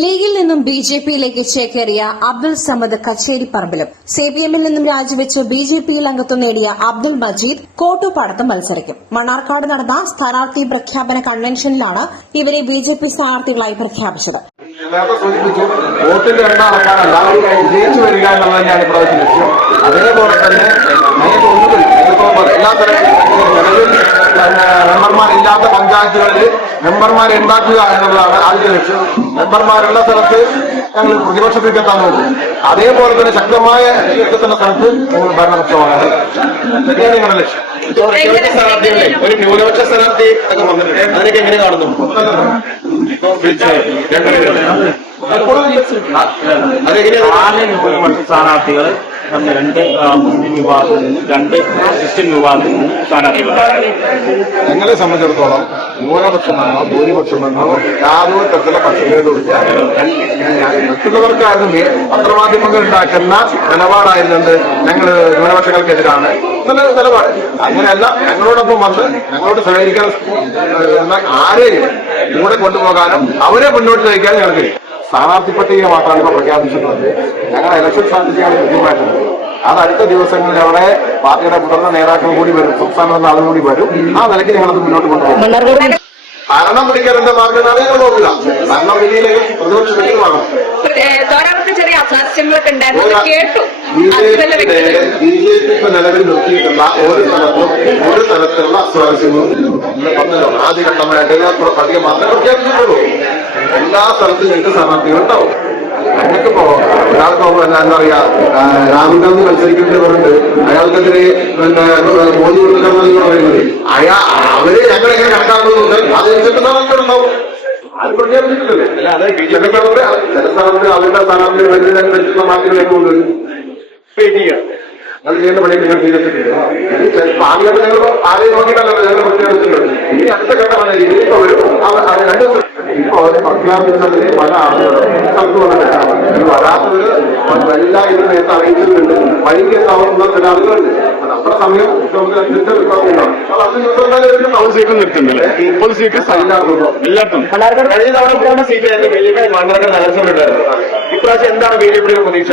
ലീഗിൽ നിന്നും B J പിയിലേക്ക് ചേക്കേറിയ അബ്ദുൾ സമദ് കച്ചേരിപ്പറമ്പിലും സി പി എമ്മിൽ നിന്നും രാജിവെച്ച് ബി ജെ പിയിൽ അംഗത്വം നേടിയ അബ്ദുൾ മജീദ് കോട്ടുപാടത്ത് മത്സരിക്കും. മണ്ണാർക്കാട് നടന്ന സ്ഥാനാർത്ഥി പ്രഖ്യാപന കൺവെൻഷനിലാണ് ഇവരെ ബി ജെ പി സ്ഥാനാർത്ഥികളായി പ്രഖ്യാപിച്ചത്. വോട്ടിന്റെ എണ്ണം അളക്കാനല്ല വിജയിച്ചു വരിക എന്നുള്ളത് തന്നെയാണ് ഇപ്പോഴത്തെ ലക്ഷ്യം അതേപോലെ തന്നെ നമുക്ക് ഒന്നുകിൽ ഇതിപ്പോ എല്ലാ തരത്തിലും നിലവിൽ പിന്നെ മെമ്പർമാരില്ലാത്ത പഞ്ചായത്തുകളിൽ മെമ്പർമാരെ ഉണ്ടാക്കുക എന്നുള്ളതാണ് ആദ്യത്തെ ലക്ഷ്യം. മെമ്പർമാരുള്ള സ്ഥലത്ത് ഞങ്ങൾ പ്രതിപക്ഷത്തേക്ക് എത്താൻ നോക്കും അതേപോലെ തന്നെ ശക്തമായ എത്തുന്ന സ്ഥലത്ത് ഞങ്ങൾ ഭരണപക്ഷമാണ്. ഇതാണ് ഞങ്ങളുടെ ലക്ഷ്യം. ഒരു ന്യൂനപക്ഷ സ്ഥാനാർത്ഥി അതിനൊക്കെ എങ്ങനെ കാണുന്നു? അതെങ്ങനെയാണ്? സ്ഥാനാർത്ഥികൾ രണ്ട് മുസ്ലിം വിഭാഗത്തിൽ നിന്നും രണ്ട് ക്രിസ്ത്യൻ വിഭാഗത്തിൽ നിന്നും സ്ഥാനാർത്ഥികളാണ് ഞങ്ങളെ സംബന്ധിച്ചിടത്തോളം ന്യൂനപക്ഷമെന്നോ ഭൂരിപക്ഷമെന്നോ യാതൊരു തരത്തിലുള്ള പക്ഷഭേദമില്ല മറ്റുള്ളവർക്കായിരുന്നു പത്രമാധ്യമങ്ങൾ ഉണ്ടാക്കുന്ന നിലപാടായിരുന്നുണ്ട് ഞങ്ങൾ ന്യൂനപക്ഷങ്ങൾക്കെതിരാണ്. നല്ല നിലപാട്. അങ്ങനെയല്ല ഞങ്ങളോടൊപ്പം വന്ന് ഞങ്ങളോട് സഹകരിക്കാൻ ആരെയും കൂടെ കൊണ്ടുപോകാനും അവരെ മുന്നോട്ട് നയിക്കാനും ഞങ്ങൾക്ക്. സ്ഥാനാർത്ഥി പട്ടിക മാത്രമാണ് ഇപ്പൊ പ്രഖ്യാപിച്ചിട്ടുള്ളത്. ഞങ്ങൾ ഇലക്ഷൻ സ്ഥാനാർത്ഥിയാണ് തീരുമാനിച്ചത് അത് അടുത്ത ദിവസങ്ങളിൽ അവിടെ പാർട്ടിയുടെ മുതിർന്ന നേതാക്കൾ കൂടി വരും സംസ്ഥാനത്തുള്ള ആളുകൾ കൂടി വരും. ആ നിലയ്ക്ക് ഞങ്ങളത് മുന്നോട്ട് കൊണ്ടുപോകും. ഭരണം പിടിക്കാൻ മാർഗം നിങ്ങൾ ഞങ്ങൾ നോക്കില്ല ഭരണം പിടിയിലേക്ക് പ്രതിപക്ഷ ചെറിയ അസാസ്യങ്ങളൊക്കെ ഉണ്ടായിരുന്നു. കേട്ടു. ബി ജെ പി ഇപ്പൊ നിലവിൽ നിർത്തിയിട്ടുള്ള ഒരു സ്ഥലത്തും ഒരു തരത്തിലുള്ള പറഞ്ഞല്ലോ ആദ്യഘട്ടമായിട്ട് പട്ടിക മാത്രമേ പ്രഖ്യാപിച്ചിട്ടുള്ളൂ. എല്ലാ സ്ഥലത്തും ഞങ്ങൾക്ക് സ്ഥാനാർത്ഥികൾ ഉണ്ടാവും. ഞങ്ങൾക്കിപ്പോ ഒരാൾക്ക് പിന്നെ എന്താ പറയാ രാഹുൽ ഗാന്ധി മത്സരിക്കേണ്ടി പറഞ്ഞിട്ട് അയാൾക്കെതിരെ പിന്നെ മോദി കൊടുക്കണം പറയുന്നത് അയാ അവരെ ഞങ്ങളെങ്ങനെ കണക്കാക്കുന്നുണ്ട് അതനുസരിച്ച് സ്ഥാനാർത്ഥികളുണ്ടാവും അത് പ്രഖ്യാപിച്ചിട്ടില്ലല്ലോ. ചില സ്ഥലത്ത് അവരുടെ സ്ഥാനാർത്ഥി വരുന്നതിനനുസരിച്ചുള്ള മാറ്റങ്ങളൊക്കെ കൊണ്ടുവരും അത് ചെയ്യേണ്ട പണി നിങ്ങൾ ചെയ്തിട്ടുണ്ട്. പാർലമെന്റ് ഞങ്ങൾ ആരെയും നോക്കിയിട്ടല്ലോ ഞങ്ങൾ പ്രഖ്യാപിച്ചിട്ടുണ്ട് ഇനി അടുത്ത ഘട്ടമാണ് ഇനിയിപ്പോ ഒരു അവ- അത് രണ്ട് ഇപ്പോ അവരെ പ്രഖ്യാപിക്കുന്നതിന് പല ആളുകളും സ്ഥലത്ത് വന്നിട്ടുണ്ട് ഇത് വരാത്തവര് എല്ലാ ഇത് നേരത്തെ അറിയിച്ചിട്ടുണ്ട്. വൈകി എത്താവുന്ന ചില ആളുകളുണ്ട്. അത് അത്ര സമയം നമുക്ക് അനുസരിച്ച് ഉണ്ടാവും. അത് അഞ്ച് ദിവസം എന്തായാലും ഒരു മുപ്പത് സീറ്റ് നിർത്തുന്നില്ലേ മുപ്പത് സീറ്റ് എല്ലാവർക്കും എല്ലായിടത്തും. കഴിഞ്ഞ തവണ മൂന്ന് സീറ്റ് ആയിരുന്നു. ബി ജെ പി മണ്ഡലത്തിൽ നഗരസഭ ഉണ്ടായിരുന്നു. ഇപ്രാവശ്യം എന്താണ് ബി ജെ പിയുടെ പ്രതീക്ഷ?